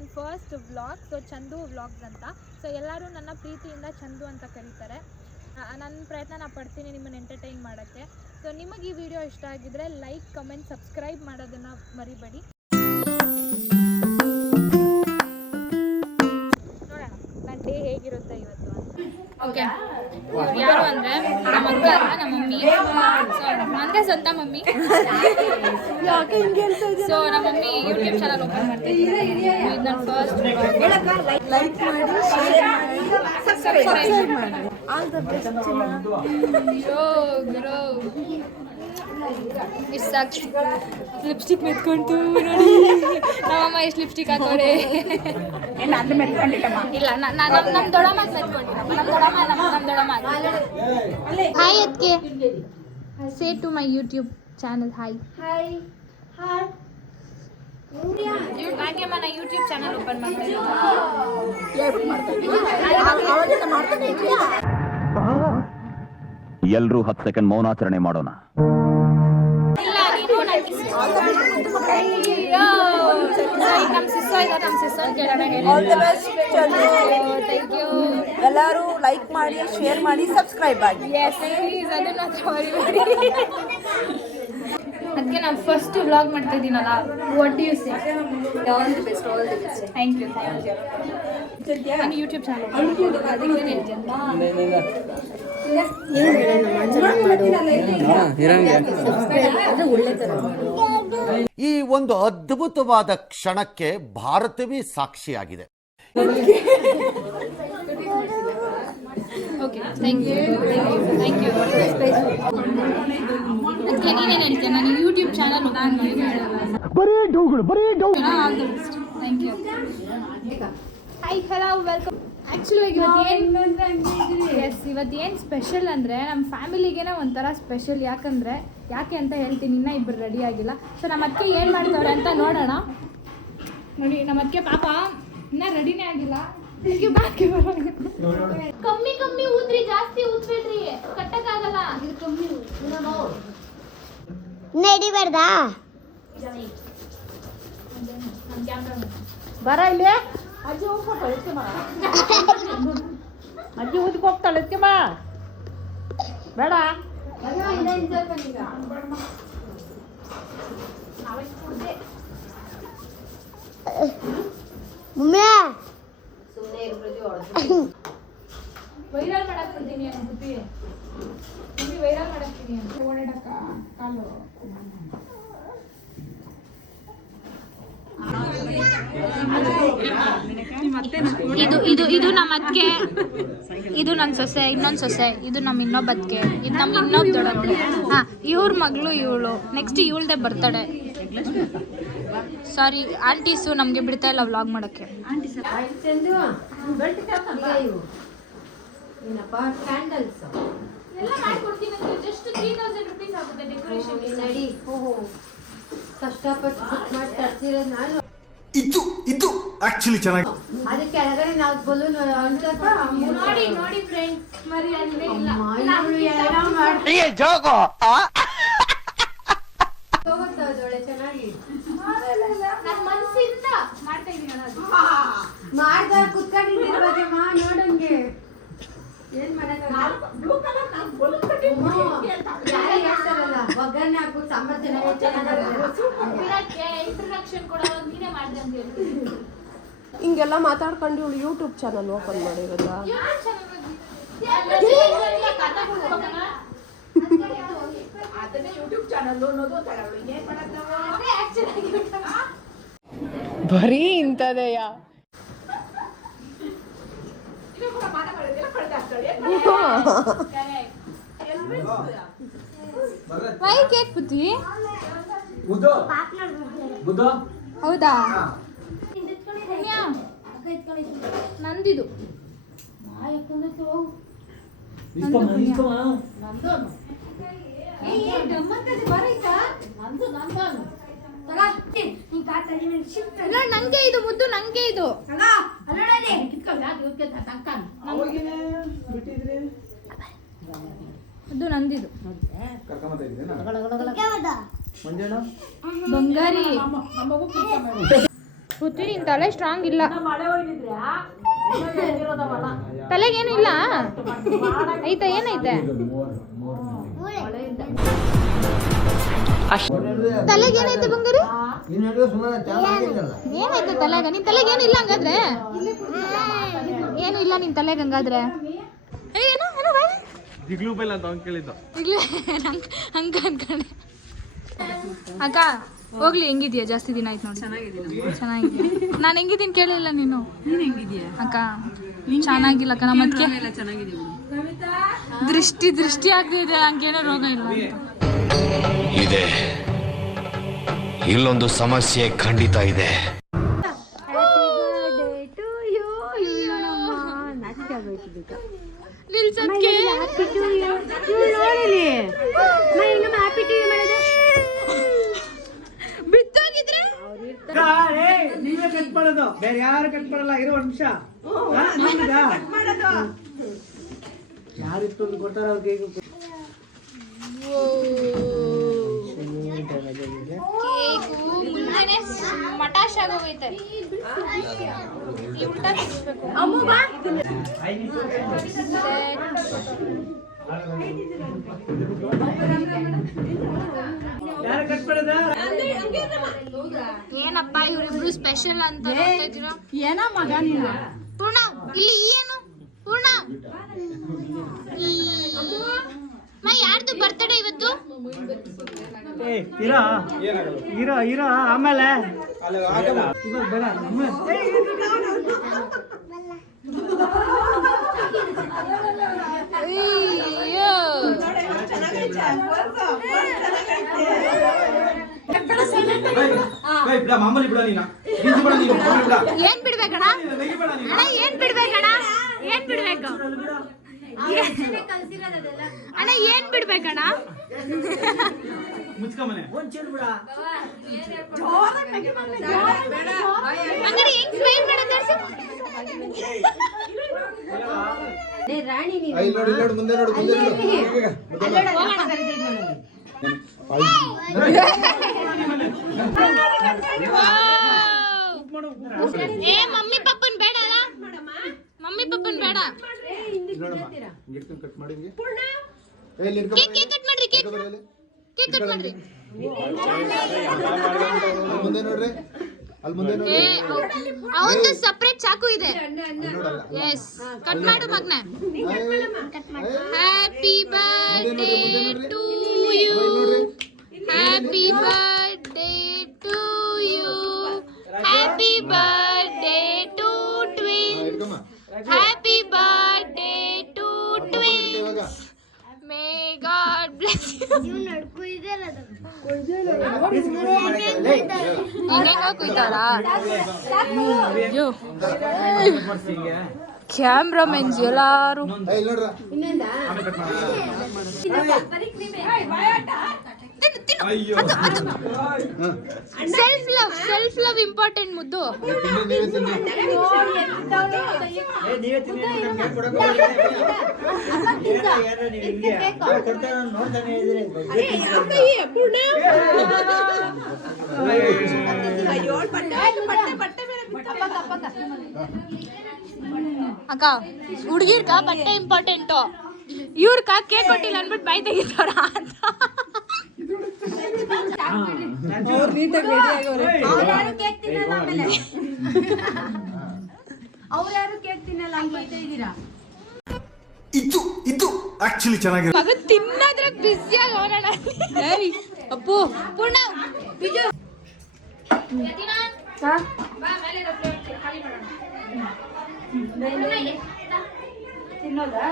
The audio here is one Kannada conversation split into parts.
ನನ್ನ first vlog. So Chandu vlogs ಅಂತ. ಸೊ ಎಲ್ಲರೂ ನನ್ನ ಪ್ರೀತಿಯಿಂದ ಚಂದು ಅಂತ ಕರೀತಾರೆ. ನನ್ನ ಪ್ರಯತ್ನ ಪಡ್ತೀನಿ ನಿಮ್ಮನ್ನು ಎಂಟರ್ಟೈನ್ ಮಾಡೋಕ್ಕೆ. ಸೊ ನಿಮಗೆ ಈ ವಿಡಿಯೋ ಇಷ್ಟ ಆಗಿದ್ರೆ ಲೈಕ್, ಕಮೆಂಟ್, ಸಬ್ಸ್ಕ್ರೈಬ್ ಮಾಡೋದನ್ನು ಮರಿಬೇಡಿ. ನೋಡೋಣ ನನ್ನ ಡೇ ಹೇಗಿರುತ್ತೆ ಇವತ್ತು ಅಂತ. ಓಕೆ, ಯಾರು ಅಂದರೆ ನಮ್ಮ ಅಕ್ಕ ಅಲ್ಲ, ನಮ್ಮ ಮಮ್ಮಿ. ಸೊ ಅಂದರೆ ಸ್ವಂತ ಮಮ್ಮಿ. ಸೊ ನಮ್ಮ ಮಮ್ಮಿ ಯೂಟ್ಯೂಬ್ ಚಾನಲ್ ಓಪನ್ ಮಾಡ್ತೀನಿ. ಇದು ನನ್ನ ಫಸ್ಟ್ ಲೈಕ್ ಮಾಡಿ, ಶೇರ್ ಮಾಡಿ, ಸಬ್ಸ್ಕ್ರೈಬ್ ಮಾಡಿ. All the best. ಲಿಪ್ಸ್ಟಿಕ್ ಮೆತ್ಕೊಂತು ನೋಡಿ ನಮ್ಮಮ್ಮ ಎಷ್ಟು ಲಿಪ್ಸ್ಟಿಕ್ ಹಾಕೋರೆ. ಇಲ್ಲ ನಮ್ಮ ದೊಡ್ಡಮ್ಮ ಹಾಯ್ ಅದಕ್ಕೆ say to my YouTube channel hi. ಹಾಗೆ ಮನ ಯೂಟ್ಯೂಬ್ ಚಾನಲ್ ಓಪನ್ ಮಾಡ್ತೀನಿ. ಎಲ್ಲರೂ 10 ಸೆಕೆಂಡ್ ಮೌನಾಚರಣೆ ಮಾಡೋಣ. ಎಲ್ಲರೂ ಲೈಕ್ ಮಾಡಿ, ಶೇರ್ ಮಾಡಿ, ಸಬ್ಸ್ಕ್ರೈಬ್ ಆಗಿ. ಅದಕ್ಕೆ ನಾನು ಫಸ್ಟ್ ವ್ಲಾಗ್ ಮಾಡ್ತಾ ಇದ್ದೀನಲ್ಲ. What do you say? All the best. Thank you. ನಾನು ಯೂಟ್ಯೂಬ್ ಚಾನಲ್ ಅದಕ್ಕೆ ಹೇಳ್ತೀನಿ. ಈ ಒಂದು ಅದ್ಭುತವಾದ ಕ್ಷಣಕ್ಕೆ ಭಾರತವೇ ಸಾಕ್ಷಿಯಾಗಿದೆ. Okay, thank you. ಅದಕ್ಕೆ ನೀನೇನು ಹೇಳ್ತೀನಿ? ನಾನು YouTube channel thank you. Hi, hello, welcome. Actually ಇವತ್ತೇನು ಸ್ಪೆಷಲ್ ಅಂದರೆ ನಮ್ಮ ಫ್ಯಾಮಿಲಿಗೇನೆ ಒಂಥರ ಸ್ಪೆಷಲ್. ಯಾಕೆ ಅಂತ ಹೇಳ್ತೀನಿ. ಇನ್ನೂ ಇಬ್ಬರು ರೆಡಿ ಆಗಿಲ್ಲ. ಸೊ ನಮ್ಮ ಅಕ್ಕೆ ಏನು ಮಾಡ್ತವ್ರೆ ಅಂತ ನೋಡೋಣ. ನೋಡಿ, ನಮ್ಮ ಅಕ್ಕೆ ಪಾಪ ಇನ್ನೂ ರೆಡಿನೇ ಆಗಿಲ್ಲ. ಕಮ್ಮಿ ಊದ್ರಿ, ಜಾಸ್ತಿ ಊದ್ಬೇಡ್ರಿ, ಕಟ್ಟಕ್ಕಾಗಲ್ಲ. ಇದು ಕಮ್ಮಿ ನಡಿಬಾರ್ದಾ? ಬರ ಇಲ್ಲಿ. ಅಜ್ಜಿ ಊದಕ್ಕೆ ಹೋಗ್ತಾಳೆ. ಎತ್ಕೆ ಬಾ. ಬೇಡ. ವೈರಲ್ ಮಾಡಾಕ್ತೀನಿ ಬುದ್ಧಿ. ವೈರಲ್ ಮಾಡಾಕ್ತೀನಿ ಅಂತ ಓಡಾಡಕ್ಕ ಕಾಲು. ಇದು ನಮ್ಮ ಅತ್ತಿಗೆ, ಇದು ನನ್ನ ಸೊಸೆ, ಇನ್ನೊಂದು ಸೊಸೆ, ಇದು ನಮ್ಮ ಇನ್ನೊಬ್ಬ ಅತ್ತಿಗೆ, ಇದು ನಮ್ಮ ಇನ್ನೊಬ್ಬ ದೊಡ್ಡತ್ತೆ. ಹಾಂ, ಇವ್ರ ಮಗಳು ಇವಳು. Next ಇವಳದೇ birthday. ಸಾರಿ ಆಂಟೀಸು, ನಮಗೆ ಬಿಡ್ತಾ ಇಲ್ಲ ವ್ಲಾಗ್ ಮಾಡೋಕ್ಕೆ. ಎಲ್ಲ ಮಾಡ್ಕೊಡ್ತೀನಿ. ಜಸ್ಟ್ 3000 ರೂಪೀಸ್ ಆಗುತ್ತೆ ಡೆಕೋರೇಷನ್. ಕಷ್ಟಪಟ್ಟು ಮಾಡಿ ತರ್ತಿರೋದು ನಾನು. ಇದು ಆಕ್ಚುಲಿ ಚೆನ್ನಾಗಿ. ಅದಕ್ಕೆ ಕೆಳಗಡೆ ನಾವು ಬಲೂನ್ ನೋಡಿ ಫ್ರೆಂಡ್ಸ್, ಮರಿ ಅಲ್ಲೇ ಇಲ್ಲ. ಚೆನ್ನಾಗಿ ನನ್ನ ಮನಸ್ಸಿಂದ ಮಾಡ್ತಾ ಇದ್ದೀನಿ. ಮಾಡ್ದ ಕುತ್ಕೊಂಡಿದ್ದೀರಮ್ಮ ನೋಡಂಗೆ. ಏನ್ ಮಾಡಕ್ಕಾಗಲ್ಲ. ಹೇಳ್ತಾರಲ್ಲ ಒಗ್ಗರಣೆ ಹಾಕ್ಬಿಟ್ಟು ಸಾಂಬಾರ್ ಇಂಟ್ರಡಕ್ಷನ್ ಕೊಡೋವಾಗ ನೀನೇ ಮಾಡಿದೆ ಅಂತ ಹೇಳ್ತೀನಿ. ಹಿಂಗೆಲ್ಲ ಮಾತಾಡ್ಕೊಂಡು ಇವಳು ಯೂಟ್ಯೂಬ್ ಚಾನಲ್ ಓಪನ್ ಮಾಡಿರೋದ. ಬರೀ ಇಂಥದೆಯ. ವೈ ಕೇಕ್ ಬುದ್ಧಿ? ಹೌದಾ? ನಂದಿದು ನಂಗೆ ಇದು ಮುದ್ದು, ನಂಗೆ ಇದು. ಅದು ನಂದಿದು. ಬಂಗಾರಿ ಪೃಥ್ವಿ ನಿನ್ ತಲೆ ಸ್ಟ್ರಾಂಗ್ ಇಲ್ಲ. ತಲೆಗೇನು ಇಲ್ಲ ಐತೆ, ಏನೈತೆ ತಲೆಗೇನೈತೆ ಬಂಗಾರಿ? ಏನೈತೆ ತಲೆಗ? ನಿನ್ ತಲೆಗೇನಿಲ್ಲ ಹಂಗಾದ್ರೆ? ಏನು ಇಲ್ಲ ನಿನ್ ತಲೆಗೆ ಹಂಗಾದ್ರೆ? ಏನು ಹಂಗ ಅನ್ಕೊಂಡೆ. ಅಕ್ಕ ಹೋಗ್ಲಿ, ಹೆಂಗಿದ್ಯಾ? ಜಾಸ್ತಿ ದಿನ ಆಯ್ತು ನೋಡಿ. ಚೆನ್ನಾಗಿದ್ಯಾ? ನಾನು ಹೆಂಗಿದ್ದೀನಿ ಕೇಳಿಲ್ಲ ನೀನು. ಅಕ್ಕ ಚೆನ್ನಾಗಿಲ್ಲ ಅಕ್ಕ, ನಮ್ಮ ದೃಷ್ಟಿ ಆಗ್ತಿದೆ, ಹಂಗೇನೋ ರೋಗ ಇಲ್ಲ ಇದೆ. ಇಲ್ಲೊಂದು ಸಮಸ್ಯೆ ಖಂಡಿತ ಇದೆ. ನಿಲ್ಸಕ್ಕೆ ಬಿತ್ತೋಗಿದ್ರೆ ನೀವೇ ಕಟ್ ಮಾಡೋದು, ಬೇರೆ ಯಾರು ಕಟ್ ಮಾಡಲ್ಲ. ಇರೋ ಒಂದ್ ನಿಮಿಷ ಯಾರಿತ್ತು ಕೊಟ್ಟಾರ ಅವ್ರಿಗೆ. ಕೇಕು ಮುಂದೆನೆ ಮಟಾಶ್ ಆಗೋಗೈತೆ. ಈ ಉಲ್ಟಾ ತಿರ್ಸ್ಬೇಕು. ಯಾರು ಕಟ್ ಮಾಡೋದ? ಏನಪ್ಪ ಇವ್ರಿಬ್ರು ಸ್ಪೆಷಲ್ ಅಂತ ಹೇಳ್ತಿದ್ದೀರಾ? ಏನ ಮಗ ನೀನು? ಪೂರ್ಣ ಇಲ್ಲಿ ಏನು? ಪೂರ್ಣ ಯಾರ್ದು ಬರ್ತಡೇ ಇವತ್ತು? ಇರೋ ಆಮೇಲೆ ಬೇಡ. ಮಾಮೂಲಿ ಬಿಡ ನೀನು. ಏನ್ ಬಿಡ್ಬೇಕಣ್ಣ? ಅಣ್ಣ ಏನ್ ಬಿಡ್ಬೇಕಣ್ಣ? ಏನ್ ಬಿಡ್ಬೇಕು ಅಣ್ಣ? ಏನ್ ಬಿಡ್ಬೇಕಣ್ಣ? ಮುಚ್ಕೊಂಬನೆ ಹಂಗಾರೆ ಹೆಂಗ್ ಸ್ಮೈಲ್ ಮಾಡೋದು ತೋರ್ಸು. ರಾಣಿ ನೀನು ಮುಂದೆ ನೋಡು ಏ ಮಮ್ಮಿ ಪಪ್ಪನ್ ಬೇಡ ಅಲ್ಲ? ಮಮ್ಮಿ ಪಪ್ಪನ್ ಬೇಡ. ಕಟ್ ಮಾಡಿ ಕೇಕ್ ಕಟ್ ಮಾಡ್ರಿ. ಕೇಕ್ ಕಟ್ ಮಾಡ್ರಿ. ಮುಂದೆ ನೋಡ್ರಿ, ಅಲ್ಲಿ ಮುಂದೆ ನೋಡಿ. ಅವಂದು ಸಪರೇಟ್ ಚಾಕು ಇದೆ. ಎಸ್, ಕಟ್ ಮಾಡು ಮಗ್ನ. Happy birthday to you, happy birthday to you, happy birthday to twins, happy birthday to twins. May God bless you. Cameramens ಎಲ್ಲಾರು ಸೆಲ್ಫ್ ಲವ್ ಇಂಪಾರ್ಟೆಂಟ್ ಮುದ್ದು. ಅಕ್ಕ ಹುಡುಗಿರ್ಕ ಬಟ್ಟೆ ಇಂಪಾರ್ಟೆಂಟು, ಇವ್ರಕ ಕೇಕ್ ಕೊಟ್ಟಿಲ್ಲ ಅನ್ಬಿಟ್ಟು ಬೈ ತೆಗಿತಾರ ಅಂತ. ಅವ್ರ್ಯಾರು ಕೇಕ್ ತಿನ್ನಲ್ಲ ಅಂತ ಇದ್ದೀರಾ? ಇದು ಆಕ್ಚುಲಿ ಚೆನ್ನಾಗಿದೆ. ಮಗ ತಿನ್ನೋದ್ರಾಗ ಬಿಸಿಯಾಗಿ ಹೋಗೋಣ. ಅಪ್ಪು ಪೂರ್ಣ ಬಿಜು ತಿನ್ನೋದಾ?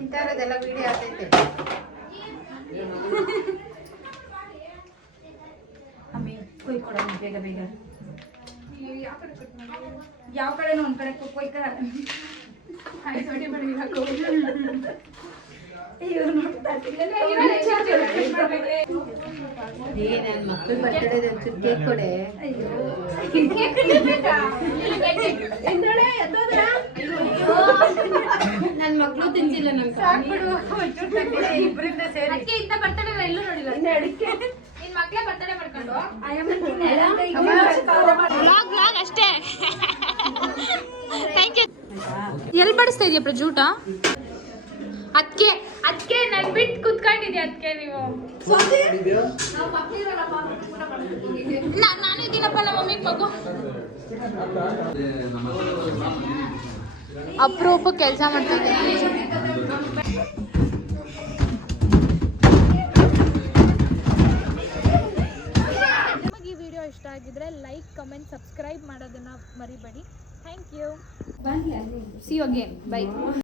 ಇಂಥವ್ರದ್ದೆಲ್ಲ ವಿಡಿಯೋ ಆಗ್ತೈತೆ. ಅಮ್ಮಿ ಕೊಯ್ ಕೊಡ ಬೇಗ ಬೇಗ. ಯಾವ ಕಡೆನೋ ಒಂದ್ ಕಡೆ ಕೊಯ್ಕ. ನನ್ ಮಕ್ಳು ಬರ್ತಡೇ ಒಂಚೂರು ಕೇಕ್ ಕೊಡೆ. ನನ್ ಮಕ್ಳು ತಿನ್ಸಿಲ್ಲ ನಂಗೆ ಅದಕ್ಕೆ ಇಂಥ ಬರ್ತಡೇ ಎಲ್ಲೂ ನೋಡಿಲ್ಲ ನಿನ್ ಮಕ್ಳೇ ಬರ್ತಡೇ ಮಾಡ್ಕೊಂಡು ವ್ಲಾಗ್ ಅಷ್ಟೇ. Thank you. ಎಲ್ಲಿ ಬಡಿಸ್ತಾ ಇದೆಯಾ ಪ್ರಜೂಟ? ಅದಕ್ಕೆ ನನ್ ಬಿಟ್ಟು ಕುತ್ಕೊಂಡಿದ್ಯಾ ಅದಕ್ಕೆ ನೀವು? ನಾನು ಇದ್ದೀನಪ್ಪ ನಮ್ಮ ಮಮ್ಮಿಗೆ ಮಗು. ಅಪರೂಪ ಕೆಲಸ ಮಾಡ್ತಾ ಇದ್ದೀನಿ. ನಿಮಗೆ ಈ ವಿಡಿಯೋ ಇಷ್ಟ ಆಗಿದ್ರೆ ಲೈಕ್ ಕಮೆಂಟ್ ಸಬ್ಸ್ಕ್ರೈಬ್ ಮಾಡೋದನ್ನ ಮರಿಬೇಡಿ. Thank you. See you again. By.